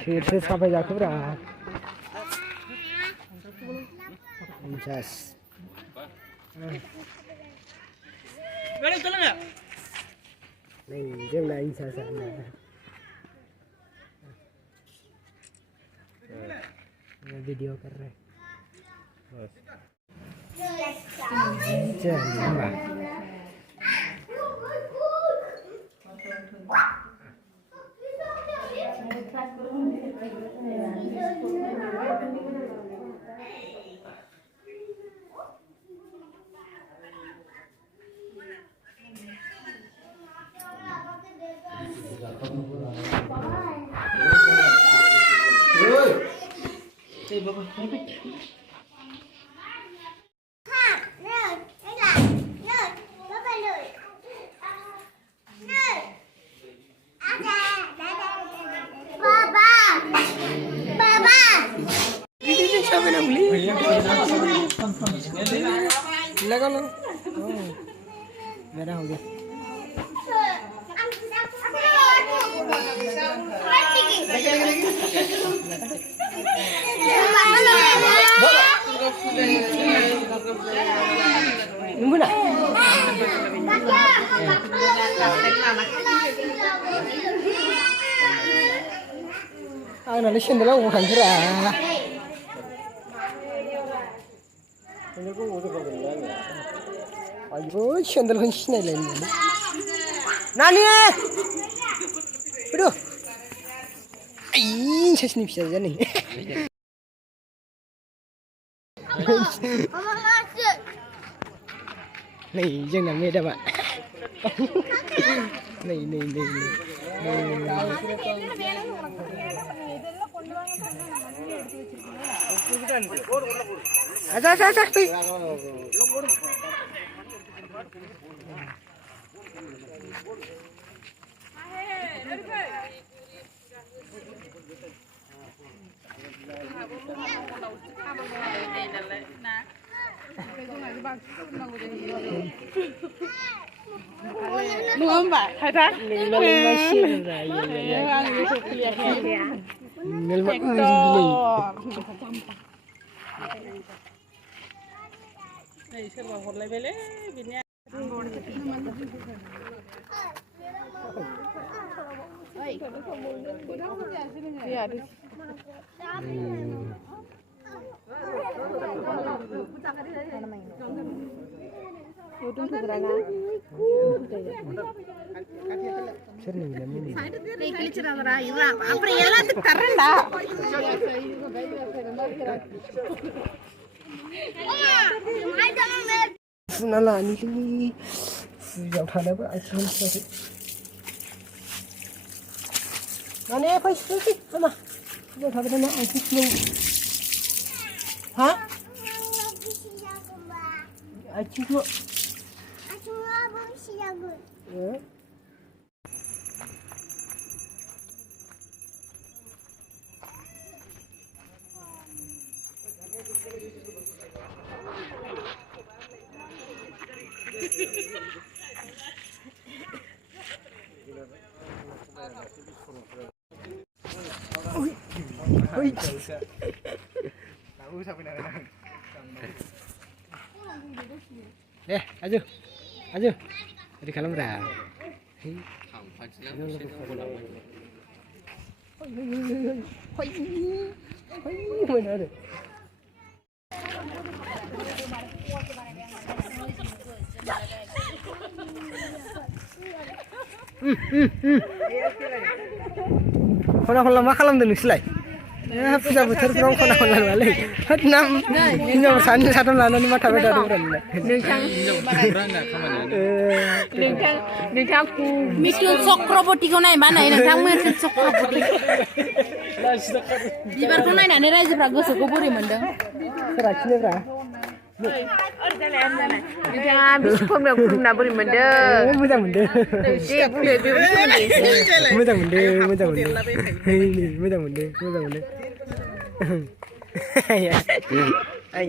सोर साफाय जाखोब्रा जास नहीं जोंना इंसास वीडियो कर रहे लगा लो मेरा हो गया nunggu nak nanti sendal aku bukan cerah ayo sendal kan sini lagi nani aduh ini saya bisa aja nih này dân làm nghe đâu ạ này aja đi đúng không bạn khai thác này xem vào hột lấy về lấy bên nha Nala ini sudah ada apa? Asyik sekali. Mana apa sih? Mama, dia tak ada nak asyik ni. Hah? Asyik tu. Asyik apa sih aku? Ya. Aju, di kalam dah. Mana ada? Kono mak kalam tu nuslai. Ya, pisa betul perang kono balik. Hat nam, ini bersani satu lana ni mata beda orang. Nengkang ku mikir sokropoti kau naik mana? Nengkang mikir sokropoti. Biar kau naik nane raja pragus aku beri mendang. Seracnya berah. Nengkang habis kau nak beri mendang. Mudah mendang. Mudah mendang. Ay.